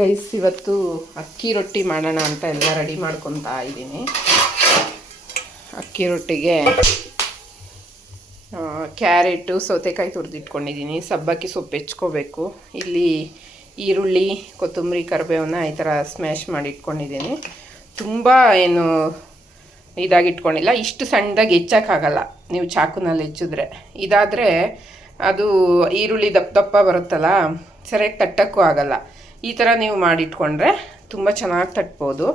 Guys, ಇವತ್ತು ಅಕ್ಕಿ ರೊಟ್ಟಿ ಮಾಡೋಣ ಅಂತ ಎಲ್ಲ ರೆಡಿ ಮಾಡ್ಕೊತಾ ಇದ್ದೀನಿ. ಅಕ್ಕಿ ರೊಟ್ಟಿಗೆ ಕ್ಯಾರೆಟು, ಸೌತೆಕಾಯಿ ತುರಿದಿಟ್ಕೊಂಡಿದ್ದೀನಿ. ಸಬ್ಬಕ್ಕಿ ಸೊಪ್ಪು ಹೆಚ್ಕೋಬೇಕು. ಇಲ್ಲಿ ಈರುಳ್ಳಿ, ಕೊತ್ತಂಬರಿ, ಕರಿಬೇವನ್ನ ಈ ಥರ ಸ್ಮ್ಯಾಶ್ ಮಾಡಿ ಇಟ್ಕೊಂಡಿದ್ದೀನಿ. ತುಂಬ ಏನು ಇದಾಗಿಟ್ಕೊಂಡಿಲ್ಲ. ಇಷ್ಟು ಸಣ್ಣದಾಗಿ ಹೆಚ್ಚೋಕ್ಕಾಗಲ್ಲ ನೀವು ಚಾಕುನಲ್ಲಿ ಹೆಚ್ಚಿದ್ರೆ. ಇದಾದರೆ ಅದು ಈರುಳ್ಳಿ ದಪ್ಪ ದಪ್ಪ ಬರುತ್ತಲ್ಲ, ಸರಿಯಾಗಿ ತಟ್ಟಕ್ಕೂ ಆಗಲ್ಲ. ಈ ಥರ ನೀವು ಮಾಡಿಟ್ಕೊಂಡ್ರೆ ತುಂಬ ಚೆನ್ನಾಗಿ ತಟ್ಬೋದು.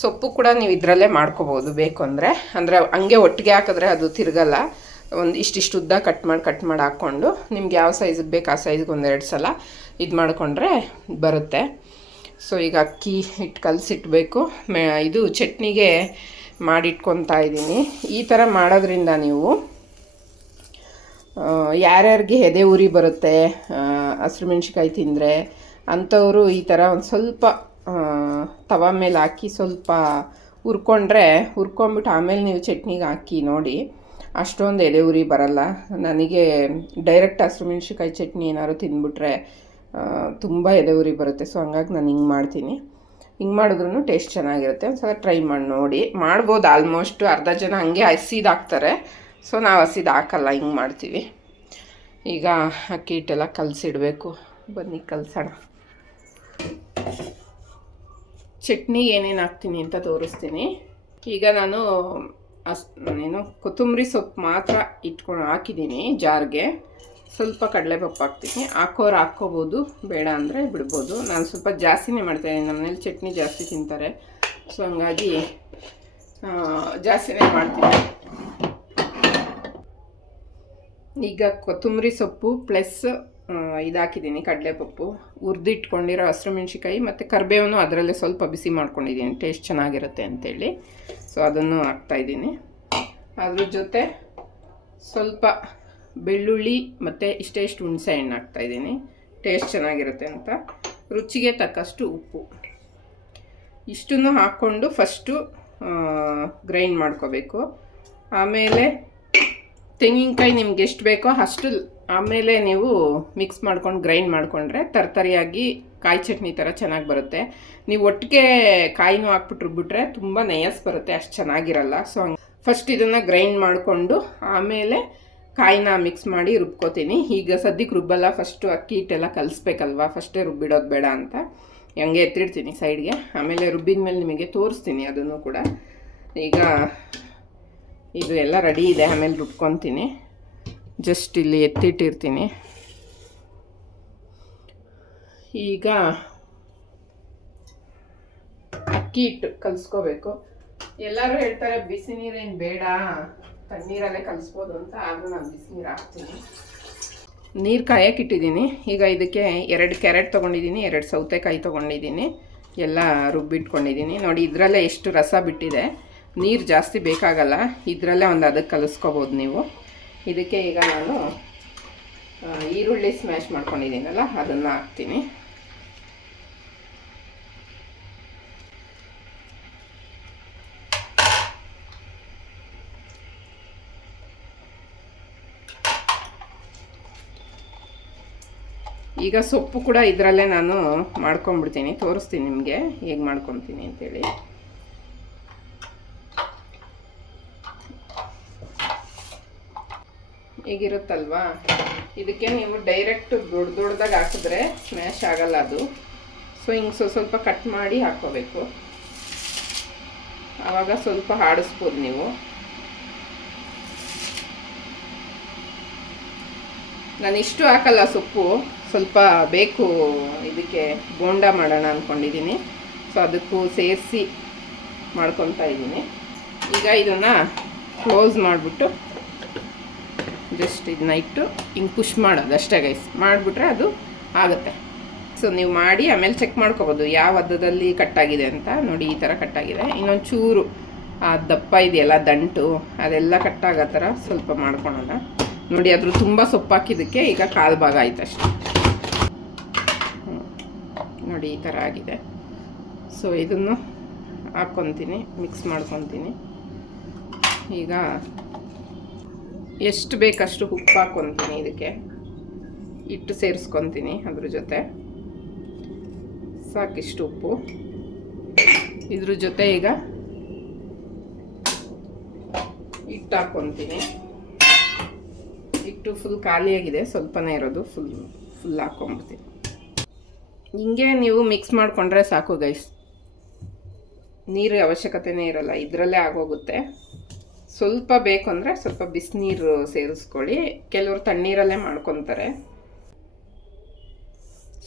ಸೊಪ್ಪು ಕೂಡ ನೀವು ಇದರಲ್ಲೇ ಮಾಡ್ಕೋಬೋದು ಬೇಕು ಅಂದರೆ ಹಂಗೆ ಒಟ್ಟಿಗೆ ಹಾಕಿದ್ರೆ ಅದು ತಿರುಗಲ್ಲ. ಒಂದು ಇಷ್ಟಿಷ್ಟು ಉದ್ದ ಕಟ್ ಮಾಡಿ ಹಾಕ್ಕೊಂಡು ನಿಮ್ಗೆ ಯಾವ ಸೈಜಿಗೆ ಬೇಕು ಆ ಸೈಜ್ಗೆ ಒಂದೆರಡು ಸಲ ಇದು ಮಾಡಿಕೊಂಡ್ರೆ ಬರುತ್ತೆ. ಸೊ ಈಗ ಅಕ್ಕಿ ಹಿಟ್ಟು ಕಲಸಿಟ್ಬೇಕು. ಇದು ಚಟ್ನಿಗೆ ಮಾಡಿಟ್ಕೊತಾ ಇದ್ದೀನಿ. ಈ ಥರ ಮಾಡೋದ್ರಿಂದ ನೀವು ಯಾರ್ಯಾರಿಗೆ ಎದೆ ಉರಿ ಬರುತ್ತೆ, ಹಸಿರು ಮೆಣ್ಸಿಕಾಯಿ ತಿಂದರೆ ಅಂಥವರು ಈ ಥರ ಒಂದು ಸ್ವಲ್ಪ ತವ ಮೇಲೆ ಹಾಕಿ ಸ್ವಲ್ಪ ಹುರ್ಕೊಂಬಿಟ್ಟು ಆಮೇಲೆ ನೀವು ಚಟ್ನಿಗೆ ಹಾಕಿ ನೋಡಿ. ಅಷ್ಟೊಂದು ಎದೆ ಉರಿ ಬರಲ್ಲ. ನನಗೆ ಡೈರೆಕ್ಟ್ ಹಸಿರು ಮೆಣ್ಸಿಕಾಯಿ ಚಟ್ನಿ ಏನಾದ್ರು ತಿಂದ್ಬಿಟ್ರೆ ತುಂಬ ಎದೆ ಉರಿ ಬರುತ್ತೆ. ಸೊ ಹಂಗಾಗಿ ನಾನು ಹಿಂಗೆ ಮಾಡ್ತೀನಿ. ಹಿಂಗೆ ಮಾಡಿದ್ರೂ ಟೇಸ್ಟ್ ಚೆನ್ನಾಗಿರುತ್ತೆ. ಒಂದು ಸಲ ಟ್ರೈ ಮಾಡಿ ನೋಡಿ. ಮಾಡ್ಬೋದು. ಆಲ್ಮೋಸ್ಟ್ ಅರ್ಧ ಜನ ಹಂಗೆ ಹಸಿದು ಹಾಕ್ತಾರೆ. ಸೊ ನಾವು ಹಸಿದು ಹಾಕಲ್ಲ, ಹಿಂಗೆ ಮಾಡ್ತೀವಿ. ಈಗ ಅಕ್ಕಿ ಹಿಟ್ಟೆಲ್ಲ ಕಲಸಿಡಬೇಕು. ಬನ್ನಿ ಕಲಸೋಣ. ಚಟ್ನಿಗೆ ಏನೇನು ಹಾಕ್ತೀನಿ ಅಂತ ತೋರಿಸ್ತೀನಿ. ಈಗ ನಾನು ಕೊತ್ತಂಬರಿ ಸೊಪ್ಪು ಮಾತ್ರ ಹಾಕಿದ್ದೀನಿ ಜಾರ್ಗೆ. ಸ್ವಲ್ಪ ಕಡಲೆಪಪ್ಪು ಹಾಕ್ತೀನಿ. ಹಾಕೋರು ಹಾಕ್ಕೋಬೋದು, ಬೇಡ ಅಂದರೆ ಬಿಡ್ಬೋದು. ನಾನು ಸ್ವಲ್ಪ ಜಾಸ್ತಿನೇ ಮಾಡ್ತಾಯಿದ್ದೀನಿ. ನಮ್ಮ ಮನೇಲಿ ಚಟ್ನಿ ಜಾಸ್ತಿ ತಿಂತಾರೆ. ಸೊ ಹಂಗಾಗಿ ಜಾಸ್ತಿನೇ ಮಾಡ್ತೀನಿ. ಈಗ ಕೊತ್ತಂಬರಿ ಸೊಪ್ಪು ಪ್ಲಸ್ ಇದಾಕಿದ್ದೀನಿ, ಕಡಲೆಪಪ್ಪು, ಹುರಿದಿಟ್ಕೊಂಡಿರೋ ಹಸಿರು ಮೆಣ್ಸಿಕಾಯಿ ಮತ್ತು ಕರಿಬೇವನ್ನು ಅದರಲ್ಲೇ ಸ್ವಲ್ಪ ಬಿಸಿ ಮಾಡ್ಕೊಂಡಿದ್ದೀನಿ, ಟೇಸ್ಟ್ ಚೆನ್ನಾಗಿರುತ್ತೆ ಅಂಥೇಳಿ. ಸೊ ಅದನ್ನು ಹಾಕ್ತಾಯಿದ್ದೀನಿ. ಅದ್ರ ಜೊತೆ ಸ್ವಲ್ಪ ಬೆಳ್ಳುಳ್ಳಿ ಮತ್ತು ಇಷ್ಟು ಹುಣಸೆ ಹಣ್ಣು ಹಾಕ್ತಾಯಿದ್ದೀನಿ, ಟೇಸ್ಟ್ ಚೆನ್ನಾಗಿರುತ್ತೆ ಅಂತ. ರುಚಿಗೆ ತಕ್ಕಷ್ಟು ಉಪ್ಪು. ಇಷ್ಟನ್ನು ಹಾಕ್ಕೊಂಡು ಫಸ್ಟು ಗ್ರೈಂಡ್ ಮಾಡ್ಕೋಬೇಕು. ಆಮೇಲೆ ತೆಂಗಿನಕಾಯಿ ನಿಮ್ಗೆ ಎಷ್ಟು ಬೇಕೋ ಅಷ್ಟು ಆಮೇಲೆ ನೀವು ಮಿಕ್ಸ್ ಮಾಡ್ಕೊಂಡು ಗ್ರೈಂಡ್ ಮಾಡಿಕೊಂಡ್ರೆ ತರ್ತರಿಯಾಗಿ ಕಾಯಿ ಚಟ್ನಿ ಥರ ಚೆನ್ನಾಗಿ ಬರುತ್ತೆ. ನೀವು ಒಟ್ಟಿಗೆ ಕಾಯಿನೂ ಹಾಕ್ಬಿಟ್ಟು ರುಬ್ಬಿಟ್ರೆ ತುಂಬ ನಯಸ್ ಬರುತ್ತೆ, ಅಷ್ಟು ಚೆನ್ನಾಗಿರಲ್ಲ. ಸೊ ಫಸ್ಟ್ ಇದನ್ನು ಗ್ರೈಂಡ್ ಮಾಡಿಕೊಂಡು ಆಮೇಲೆ ಕಾಯಿನ ಮಿಕ್ಸ್ ಮಾಡಿ ರುಬ್ಕೋತೀನಿ. ಈಗ ಸದ್ಯಕ್ಕೆ ರುಬ್ಬಲ್ಲ, ಫಸ್ಟು ಅಕ್ಕಿ ಹಿಟ್ಟೆಲ್ಲ ಕಲಿಸ್ಬೇಕಲ್ವ, ಫಸ್ಟೇ ರುಬ್ಬಿಡೋದು ಬೇಡ ಅಂತ ಹಂಗೆ ಎತ್ತಿಡ್ತೀನಿ ಸೈಡ್ಗೆ. ಆಮೇಲೆ ರುಬ್ಬಿದ ಮೇಲೆ ನಿಮಗೆ ತೋರಿಸ್ತೀನಿ ಅದನ್ನು ಕೂಡ. ಈಗ ಇದು ಎಲ್ಲ ರೆಡಿ ಇದೆ, ಆಮೇಲೆ ರುಬ್ಕೊತೀನಿ. ಜಸ್ಟ್ ಇಲ್ಲಿ ಎತ್ತಿಟ್ಟಿರ್ತೀನಿ. ಈಗ ಅಕ್ಕಿ ಹಿಟ್ಟು ಕಲಿಸ್ಕೋಬೇಕು. ಎಲ್ಲರೂ ಹೇಳ್ತಾರೆ ಬಿಸಿ ನೀರೇನು ಬೇಡ, ತಣ್ಣೀರಲ್ಲೇ ಕಲಿಸ್ಬೋದು ಅಂತ. ಆದರೂ ನಾನು ಬಿಸಿ ನೀರು ಹಾಕ್ತೀನಿ. ನೀರು ಕಾಯಕ್ಕೆ ಇಟ್ಟಿದ್ದೀನಿ. ಈಗ ಇದಕ್ಕೆ 2 ಕ್ಯಾರೆಟ್ ತೊಗೊಂಡಿದ್ದೀನಿ, 2 ಸೌತೆಕಾಯಿ ತೊಗೊಂಡಿದ್ದೀನಿ, ಎಲ್ಲ ರುಬ್ಬಿಟ್ಕೊಂಡಿದ್ದೀನಿ. ನೋಡಿ ಇದರಲ್ಲೇ ಎಷ್ಟು ರಸ ಬಿಟ್ಟಿದೆ. ನೀರು ಜಾಸ್ತಿ ಬೇಕಾಗಲ್ಲ, ಇದರಲ್ಲೇ ಒಂದು ಅದಕ್ಕೆ ಕಲಿಸ್ಕೋಬೋದು ನೀವು. ಇದಕ್ಕೆ ಈಗ ನಾನು ಈರುಳ್ಳಿ ಸ್ಮ್ಯಾಶ್ ಮಾಡ್ಕೊಂಡಿದ್ದೀನಲ್ಲ ಅದನ್ನು ಹಾಕ್ತೀನಿ. ಈಗ ಸೊಪ್ಪು ಕೂಡ ಇದರಲ್ಲೇ ನಾನು ಮಾಡ್ಕೊಂಬಿಡ್ತೀನಿ, ತೋರಿಸ್ತೀನಿ ನಿಮಗೆ ಹೇಗೆ ಮಾಡ್ಕೊತೀನಿ ಅಂತೇಳಿ. ಹೀಗಿರುತ್ತಲ್ವಾ, ಇದಕ್ಕೆ ನೀವು ಡೈರೆಕ್ಟ್ ದೊಡ್ಡದಾಗಿ ಹಾಕಿದ್ರೆ ಸ್ಮ್ಯಾಶ್ ಆಗಲ್ಲ ಅದು. ಸೊ ಹಿಂಗೆ ಸ್ವಲ್ಪ ಕಟ್ ಮಾಡಿ ಹಾಕ್ಕೋಬೇಕು. ಆವಾಗ ಸ್ವಲ್ಪ ಆಡಿಸ್ಬೋದು ನೀವು. ನಾನು ಇಷ್ಟು ಹಾಕಲ್ಲ ಸೊಪ್ಪು, ಸ್ವಲ್ಪ ಬೇಕು ಇದಕ್ಕೆ ಬೋಂಡ ಮಾಡೋಣ ಅಂದ್ಕೊಂಡಿದ್ದೀನಿ. ಸೊ ಅದಕ್ಕೂ ಸೇರಿಸಿ ಮಾಡ್ಕೊತಾ ಇದ್ದೀನಿ. ಈಗ ಇದನ್ನು ಕ್ಲೋಸ್ ಮಾಡಿಬಿಟ್ಟು ಜಸ್ಟ್ ಇದನ್ನ ಇಟ್ಟು ಹಿಂಗೆ ಪುಷ್ ಮಾಡೋದು ಅಷ್ಟೇ ಗೈಸ್. ಮಾಡಿಬಿಟ್ರೆ ಅದು ಆಗುತ್ತೆ. ಸೊ ನೀವು ಮಾಡಿ ಆಮೇಲೆ ಚೆಕ್ ಮಾಡ್ಕೋಬೋದು ಯಾವ ಹದದಲ್ಲಿ ಕಟ್ಟಾಗಿದೆ ಅಂತ. ನೋಡಿ ಈ ಥರ ಕಟ್ಟಾಗಿದೆ. ಇನ್ನೊಂದು ಚೂರು ಆ ದಪ್ಪ ಇದೆಯಲ್ಲ ದಂಟು, ಅದೆಲ್ಲ ಕಟ್ಟಾಗೋ ಥರ ಸ್ವಲ್ಪ ಮಾಡ್ಕೊಳೋಣ. ನೋಡಿ ಅದ್ರ ತುಂಬ ಸೊಪ್ಪು ಹಾಕಿದ್ದಕ್ಕೆ ಈಗ 1/4 ಭಾಗ ಆಯ್ತು ಅಷ್ಟೇ. ನೋಡಿ ಈ ಥರ ಆಗಿದೆ. ಸೊ ಇದನ್ನು ಹಾಕ್ಕೊತೀನಿ, ಮಿಕ್ಸ್ ಮಾಡ್ಕೊತೀನಿ. ಈಗ ಎಷ್ಟು ಬೇಕಷ್ಟು ಉಪ್ಪು ಹಾಕ್ಕೊತೀನಿ. ಇದಕ್ಕೆ ಹಿಟ್ಟು ಸೇರಿಸ್ಕೊತೀನಿ ಅದ್ರ ಜೊತೆ. ಸಾಕಿಷ್ಟು ಉಪ್ಪು. ಇದ್ರ ಜೊತೆ ಈಗ ಹಿಟ್ಟು ಹಾಕ್ಕೊತೀನಿ. ಹಿಟ್ಟು ಫುಲ್ ಖಾಲಿಯಾಗಿದೆ, ಸ್ವಲ್ಪನೇ ಇರೋದು, ಫುಲ್ ಹಾಕ್ಕೊಂಬಿಡ್ತೀನಿ. ಹಿಂಗೆ ನೀವು ಮಿಕ್ಸ್ ಮಾಡಿಕೊಂಡ್ರೆ ಸಾಕು ಗೈಸ್, ನೀರು ಅವಶ್ಯಕತೆನೇ ಇರಲ್ಲ, ಇದರಲ್ಲೇ ಆಗೋಗುತ್ತೆ. ಸ್ವಲ್ಪ ಬೇಕು ಅಂದರೆ ಸ್ವಲ್ಪ ಬಿಸಿನೀರು ಸೇರಿಸ್ಕೊಳ್ಳಿ. ಕೆಲವರು ತಣ್ಣೀರಲ್ಲೇ ಮಾಡ್ಕೊತಾರೆ.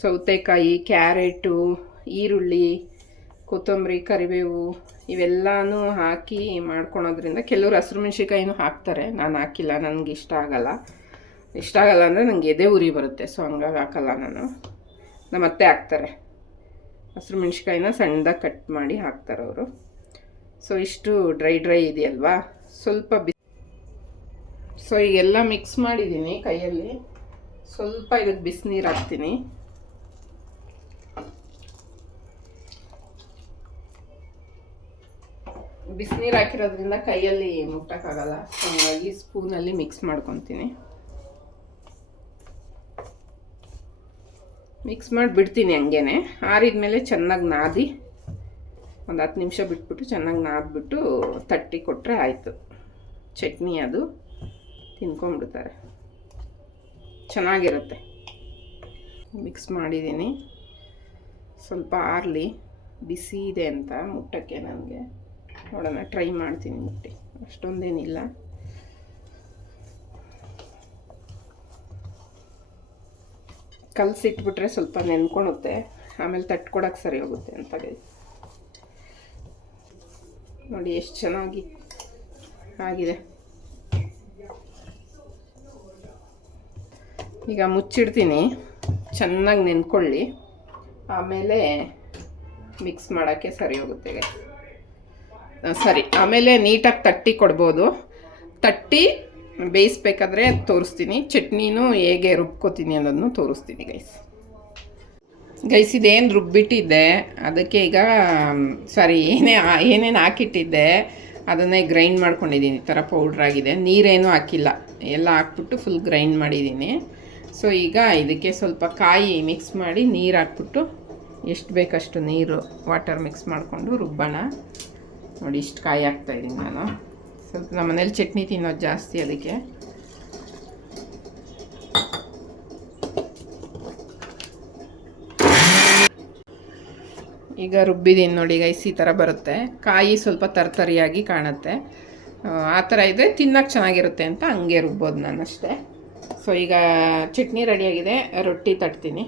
ಸೌತೆಕಾಯಿ, ಕ್ಯಾರೆಟು, ಈರುಳ್ಳಿ, ಕೊತ್ತಂಬರಿ, ಕರಿಬೇವು ಇವೆಲ್ಲನೂ ಹಾಕಿ ಮಾಡ್ಕೊಳೋದ್ರಿಂದ ಕೆಲವರು ಹಸಿರು ಮೆಣಸಿನ್ಕಾಯಿನೂ ಹಾಕ್ತಾರೆ. ನಾನು ಹಾಕಿಲ್ಲ, ನನಗೆ ಇಷ್ಟ ಆಗಲ್ಲ ಅಂದರೆ ನನಗೆ ಎದೆ ಉರಿ ಬರುತ್ತೆ. ಸೊ ಹಂಗಾಗಿ ಹಾಕಲ್ಲ ನಾನು. ನಮ್ಮ ಅತ್ತೆ ಹಾಕ್ತಾರೆ, ಹಸಿರು ಮೆಣಸಿನ್ಕಾಯಿನ ಸಣ್ಣದಾಗಿ ಕಟ್ ಮಾಡಿ ಹಾಕ್ತಾರೆ ಅವರು. ಸೊ ಇಷ್ಟು ಡ್ರೈ ಇದೆಯಲ್ವಾ, ಸ್ವಲ್ಪ ಸೊ ಈಗೆಲ್ಲ ಮಿಕ್ಸ್ ಮಾಡಿದ್ದೀನಿ ಕೈಯಲ್ಲಿ. ಸ್ವಲ್ಪ ಇದಕ್ಕೆ ಬಿಸಿನೀರು ಹಾಕ್ತೀನಿ. ಬಿಸಿನೀರು ಹಾಕಿರೋದ್ರಿಂದ ಕೈಯಲ್ಲಿ ಮುಟ್ಟಕ್ಕಾಗಲ್ಲ. ಹಾಗಾಗಿ ಸ್ಪೂನಲ್ಲಿ ಮಿಕ್ಸ್ ಮಾಡ್ಕೊತೀನಿ. ಮಿಕ್ಸ್ ಮಾಡಿ ಬಿಡ್ತೀನಿ ಹಂಗೇನೆ. ಆರಿದ್ಮೇಲೆ ಚೆನ್ನಾಗಿ ನಾದಿ ಒಂದು 10 ನಿಮಿಷ ಬಿಟ್ಬಿಟ್ಟು ಚೆನ್ನಾಗಿ ನಾದ್ಬಿಟ್ಟು ತಟ್ಟಿ ಕೊಟ್ಟರೆ ಆಯಿತು. ಚಟ್ನಿ ಅದು ತಿನ್ಕೊಂಡ್ಬಿಡ್ತಾರೆ, ಚೆನ್ನಾಗಿರುತ್ತೆ. ಮಿಕ್ಸ್ ಮಾಡಿದ್ದೀನಿ. ಸ್ವಲ್ಪ ಆರಲಿ, ಬಿಸಿ ಇದೆ ಅಂತ ಮುಟ್ಟಕ್ಕೆ ನನಗೆ. ನೋಡೋಣ, ಟ್ರೈ ಮಾಡ್ತೀನಿ ಮುಟ್ಟಿ. ಅಷ್ಟೊಂದೇನಿಲ್ಲ. ಕಲಸಿಟ್ಬಿಟ್ರೆ ಸ್ವಲ್ಪ ನೆನ್ಕೊಳುತ್ತೆ, ಆಮೇಲೆ ತಟ್ಕೊಡಕ್ಕೆ ಸರಿ ಹೋಗುತ್ತೆ ಅಂತ ಗೈಸ್. ನೋಡಿ ಎಷ್ಟು ಚೆನ್ನಾಗಿ ಆಗಿದೆ. ಈಗ ಮುಚ್ಚಿಡ್ತೀನಿ, ಚೆನ್ನಾಗಿ ನೆನ್ಕೊಳ್ಳಿ, ಆಮೇಲೆ ಮಿಕ್ಸ್ ಮಾಡೋಕ್ಕೆ ಸರಿ ಹೋಗುತ್ತೆ ಗೈಸ್. ಸರಿ, ಆಮೇಲೆ ನೀಟಾಗಿ ತಟ್ಟಿ ಕೊಡ್ಬೋದು. ತಟ್ಟಿ ಬೇಯಿಸ್ಬೇಕಾದ್ರೆ ತೋರಿಸ್ತೀನಿ. ಚಟ್ನಿನೂ ಹೇಗೆ ರುಬ್ಕೋತೀನಿ ಅನ್ನೋದನ್ನು ತೋರಿಸ್ತೀನಿ ಗೈಸ್. ಇದೇನು ರುಬ್ಬಿಟ್ಟಿದ್ದೆ ಅದಕ್ಕೆ ಈಗ ಏನೇನು ಹಾಕಿಟ್ಟಿದ್ದೆ ಅದನ್ನೇ ಗ್ರೈಂಡ್ ಮಾಡ್ಕೊಂಡಿದ್ದೀನಿ. ಈ ಥರ ಪೌಡ್ರಾಗಿದೆ. ನೀರೇನೂ ಹಾಕಿಲ್ಲ, ಎಲ್ಲ ಹಾಕ್ಬಿಟ್ಟು ಫುಲ್ ಗ್ರೈಂಡ್ ಮಾಡಿದ್ದೀನಿ. ಸೊ ಈಗ ಇದಕ್ಕೆ ಸ್ವಲ್ಪ ಕಾಯಿ ಮಿಕ್ಸ್ ಮಾಡಿ ನೀರು ಹಾಕ್ಬಿಟ್ಟು ಎಷ್ಟು ಬೇಕಷ್ಟು ನೀರು ವಾಟರ್ ಮಿಕ್ಸ್ ಮಾಡಿಕೊಂಡು ರುಬ್ಬೋಣ. ನೋಡಿ ಇಷ್ಟು ಕಾಯಿ ಹಾಕ್ತಾಯಿದ್ದೀನಿ ನಾನು. ಸ್ವಲ್ಪ ನಮ್ಮ ಮನೇಲಿ ಚಟ್ನಿ ತಿನ್ನೋದು ಜಾಸ್ತಿ, ಅದಕ್ಕೆ. ಈಗ ರುಬ್ಬಿದ್ದೀನಿ ನೋಡಿ ಗೈಸ್, ಈ ಥರ ಬರುತ್ತೆ. ಕಾಯಿ ಸ್ವಲ್ಪ ತರ್ತರಿಯಾಗಿ ಕಾಣುತ್ತೆ. ಆ ಥರ ಇದ್ದರೆ ತಿನ್ನೋಕ್ಕೆ ಚೆನ್ನಾಗಿರುತ್ತೆ ಅಂತ ಹಂಗೆ ರುಬ್ಬೋದು ನಾನು ಅಷ್ಟೇ. ಸೊ ಈಗ ಚಟ್ನಿ ರೆಡಿಯಾಗಿದೆ, ರೊಟ್ಟಿ ತಟ್ತೀನಿ.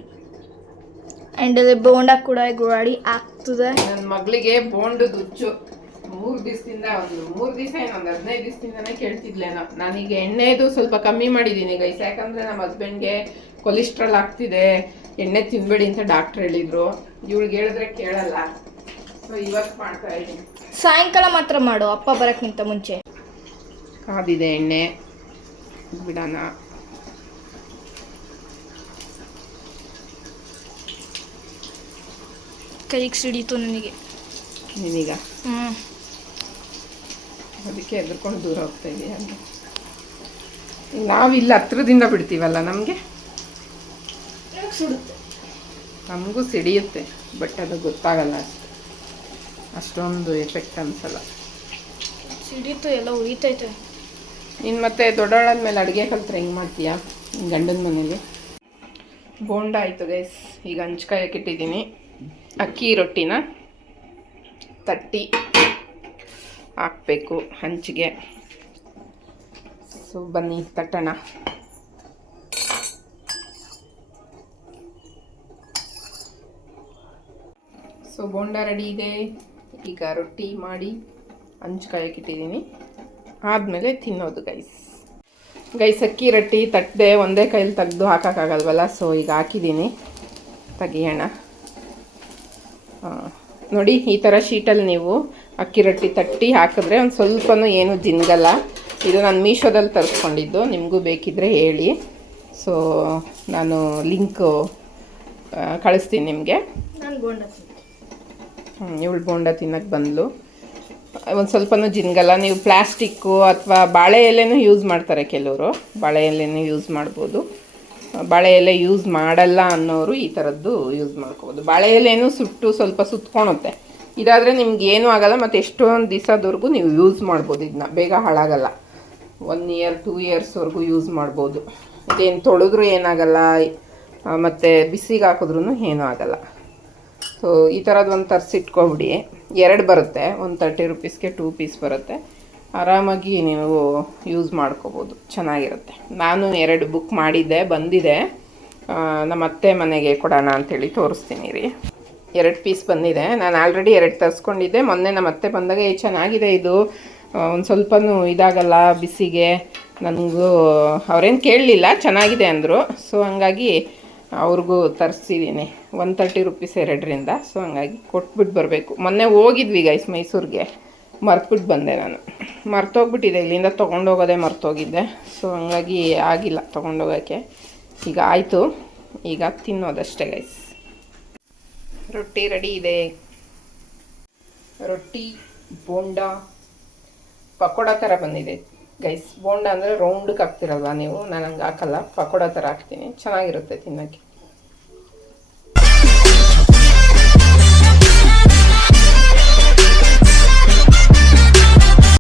ಆ್ಯಂಡ್ ಬೋಂಡ ಕೂಡ ರೆಡಿ ಆಗ್ತದೆ. ನನ್ನ ಮಗಳಿಗೆ ಬೋಂಡದ ಹುಚ್ಚು. 3 ದಿವಸದಿಂದ, ಒಂದು 3 ದಿವಸ ಏನೋ ಒಂದು 15 ದಿವಸದಿಂದನೇ ಕೇಳ್ತಿದ್ಲೇನೋ. ನಾನೀಗ ಎಣ್ಣೆದು ಸ್ವಲ್ಪ ಕಮ್ಮಿ ಮಾಡಿದ್ದೀನಿ ಗೈಸ್, ಯಾಕಂದರೆ ನಮ್ಮ ಹಸ್ಬೆಂಡ್ಗೆ ಕೊಲೆಸ್ಟ್ರಾಲ್ ಆಗ್ತಿದೆ, ಎಣ್ಣೆ ತಿನ್ನಬೇಡಿ ಅಂತ ಡಾಕ್ಟ್ರ್ ಹೇಳಿದರು. ಇವಳಿಗೆ ಹೇಳಿದ್ರೆ ಕೇಳಲ್ಲ. ಸೊ ಇವತ್ತು ಮಾಡ್ತಾ ಇದ್ದೀನಿ. ಸಾಯಂಕಾಲ ಮಾತ್ರ ಮಾಡು, ಅಪ್ಪ ಬರೋಕ್ಕಿಂತ ಮುಂಚೆ. ಕಾದಿದೆ ಎಣ್ಣೆ, ಬಿಡೋಣ. ಕೈಗೆ ಸಿಡೀತು ನನಗೆ. ನೀನೀಗ ಅದಕ್ಕೆ ಎದ್ಕೊಂಡು ದೂರ ಹೋಗ್ತಾ ಇದೆಯಾ? ನಾವಿಲ್ಲ ಹತ್ರದಿಂದ ಬಿಡ್ತೀವಲ್ಲ, ನಮಗೆ ಸುಡುತ್ತೆ, ನಮಗೂ ಸಿಡಿಯುತ್ತೆ, ಬಟ್ ಅದು ಗೊತ್ತಾಗಲ್ಲ, ಅಷ್ಟೊಂದು ಎಫೆಕ್ಟ್ ಅನ್ಸಲ್ಲ. ಸಿಡೀತು, ಎಲ್ಲ ಉರಿತೈತೆ. ನೀನು ಮತ್ತೆ ದೊಡ್ಡವಳಾದ್ಮೇಲೆ ಅಡುಗೆ ಕಲ್ತ್ರೆ ಹೆಂಗೆ ಮಾಡ್ತೀಯಾ ಗಂಡನ ಮನೇಲಿ? ಬೋಂಡ ಆಯಿತು ಗೈಸ್. ಈಗ ಹಂಚ್ಕಾಯಕ್ಕೆ ಇಟ್ಟಿದ್ದೀನಿ. ಅಕ್ಕಿ ರೊಟ್ಟಿನ ತಟ್ಟಿ ಹಾಕಬೇಕು ಹಂಚಿಗೆ. ಸೊ ಬನ್ನಿ ತಟ್ಟೋಣ. ಸೊ ಬೋಂಡ ರೆಡಿ ಇದೆ. ಈಗ ರೊಟ್ಟಿ ಮಾಡಿ ಹಂಚ್ಕಾಯಕ್ಕೆ ಇಟ್ಟಿದ್ದೀನಿ. ಆದಮೇಲೆ ತಿನ್ನೋದು ಗೈಸ್. ಅಕ್ಕಿ ರೊಟ್ಟಿ ತಟ್ಟದೆ ಒಂದೇ ಕೈಲಿ ತೆಗೆದು ಹಾಕೋಕ್ಕಾಗಲ್ವಲ್ಲ, ಸೊ ಈಗ ಹಾಕಿದ್ದೀನಿ, ತೆಗಿಯೋಣ. ನೋಡಿ ಈ ಥರ ಶೀಟಲ್ಲಿ ನೀವು ಅಕ್ಕಿ ರೊಟ್ಟಿ ತಟ್ಟಿ ಹಾಕಿದ್ರೆ ಒಂದು ಸ್ವಲ್ಪನೂ ಏನು ಜಿನ್ಗಲ್ಲ. ಇದು ನಾನು ಮೀಶೋದಲ್ಲಿ ತರಿಸ್ಕೊಂಡಿದ್ದು, ನಿಮಗೂ ಬೇಕಿದ್ದರೆ ಹೇಳಿ. ಸೊ ನಾನು ಲಿಂಕು ಕಳಿಸ್ತೀನಿ ನಿಮಗೆ. ನಾನು ಬೋಂಡ ಇವಳು ಬೋಂಡ ತಿನ್ನೋಕ್ಕೆ ಬಂದಳು. ಒಂದು ಸ್ವಲ್ಪನೂ ಜಿನ್ಗಲ್ಲ. ನೀವು ಪ್ಲಾಸ್ಟಿಕ್ಕು ಅಥವಾ ಬಾಳೆ ಎಲೆನೂ ಯೂಸ್ ಮಾಡ್ತಾರೆ ಕೆಲವರು, ಬಾಳೆ ಎಲೆನೂ ಯೂಸ್ ಮಾಡ್ಬೋದು. ಬಾಳೆ ಎಲೆ ಯೂಸ್ ಮಾಡಲ್ಲ ಅನ್ನೋರು ಈ ಥರದ್ದು ಯೂಸ್ ಮಾಡ್ಕೋಬೋದು. ಬಾಳೆ ಎಲೆನೂ ಸುಟ್ಟು ಸ್ವಲ್ಪ ಸುತ್ಕೊಳುತ್ತೆ. ಇದಾದರೆ ನಿಮ್ಗೆ ಏನೂ ಆಗಲ್ಲ ಮತ್ತು ಎಷ್ಟೊಂದು ದಿವಸದವರೆಗೂ ನೀವು ಯೂಸ್ ಮಾಡ್ಬೋದು. ಇದನ್ನ ಬೇಗ ಹಾಳಾಗಲ್ಲ. 1 ಇಯರ್ 2 ಇಯರ್ಸ್ವರೆಗೂ ಯೂಸ್ ಮಾಡ್ಬೋದು. ಇದೇನು ತೊಳೆದ್ರೂ ಏನಾಗಲ್ಲ, ಮತ್ತು ಬಿಸಿಗೆ ಹಾಕಿದ್ರೂ ಏನೂ ಆಗಲ್ಲ. ಸೊ ಈ ಥರದ್ದು ಒಂದು ತರಿಸಿಟ್ಕೊಬಿಡಿ. 2 ಬರುತ್ತೆ, ಒಂದು 30 ರುಪೀಸ್ಗೆ 2 ಪೀಸ್ ಬರುತ್ತೆ. ಆರಾಮಾಗಿ ನೀವು ಯೂಸ್ ಮಾಡ್ಕೋಬೋದು, ಚೆನ್ನಾಗಿರುತ್ತೆ. ನಾನು 2 ಬುಕ್ ಮಾಡಿದ್ದೆ, ಬಂದಿದೆ. ನಮ್ಮ ಅತ್ತೆ ಮನೆಗೆ ಕೊಡೋಣ ಅಂಥೇಳಿ ತೋರಿಸ್ತೀನಿ ರೀ. 2 ಪೀಸ್ ಬಂದಿದೆ. ನಾನು ಆಲ್ರೆಡಿ 2 ತರಿಸ್ಕೊಂಡಿದ್ದೆ. ಮೊನ್ನೆ ನಮ್ಮ ಅತ್ತೆ ಬಂದಾಗ ಚೆನ್ನಾಗಿದೆ ಇದು, ಒಂದು ಸ್ವಲ್ಪನೂ ಇದಾಗಲ್ಲ ಬಿಸಿಗೆ. ನನಗೂ ಅವ್ರೇನು ಕೇಳಲಿಲ್ಲ, ಚೆನ್ನಾಗಿದೆ ಅಂದರು. ಸೊ ಹಂಗಾಗಿ ಅವ್ರಿಗೂ ತರಿಸಿದ್ದೀನಿ. 130 ರುಪೀಸ್ 2ರಿಂದ. ಸೊ ಹಂಗಾಗಿ ಕೊಟ್ಬಿಟ್ಟು ಬರಬೇಕು. ಮೊನ್ನೆ ಹೋಗಿದ್ವಿ ಗೈಸ್ ಮೈಸೂರಿಗೆ, ಮರ್ತುಬಿಟ್ಟು ಬಂದೆ. ನಾನು ಮರ್ತೋಗ್ಬಿಟ್ಟಿದೆ, ಇಲ್ಲಿಂದ ತೊಗೊಂಡೋಗೋದೇ ಮರ್ತೋಗಿದ್ದೆ. ಸೊ ಹಂಗಾಗಿ ಆಗಿಲ್ಲ ತೊಗೊಂಡೋಗೋಕ್ಕೆ. ಈಗ ಆಯಿತು, ಈಗ ತಿನ್ನೋದಷ್ಟೇ ಗೈಸ್. ರೊಟ್ಟಿ ರೆಡಿ ಇದೆ. ರೊಟ್ಟಿ ಬೋಂಡ ಪಕೋಡ ಥರ ಬಂದಿದೆ ಗೈಸ್. ಬೋಂಡ ಅಂದರೆ ರೌಂಡಕ್ಕೆ ಹಾಕ್ತಿರಲ್ವ ನೀವು, ನಾನು ಹಂಗೆ ಹಾಕಲ್ಲ, ಪಕೋಡ ಥರ ಹಾಕ್ತೀನಿ. ಚೆನ್ನಾಗಿರುತ್ತೆ ತಿನ್ನೋಕ್ಕೆ.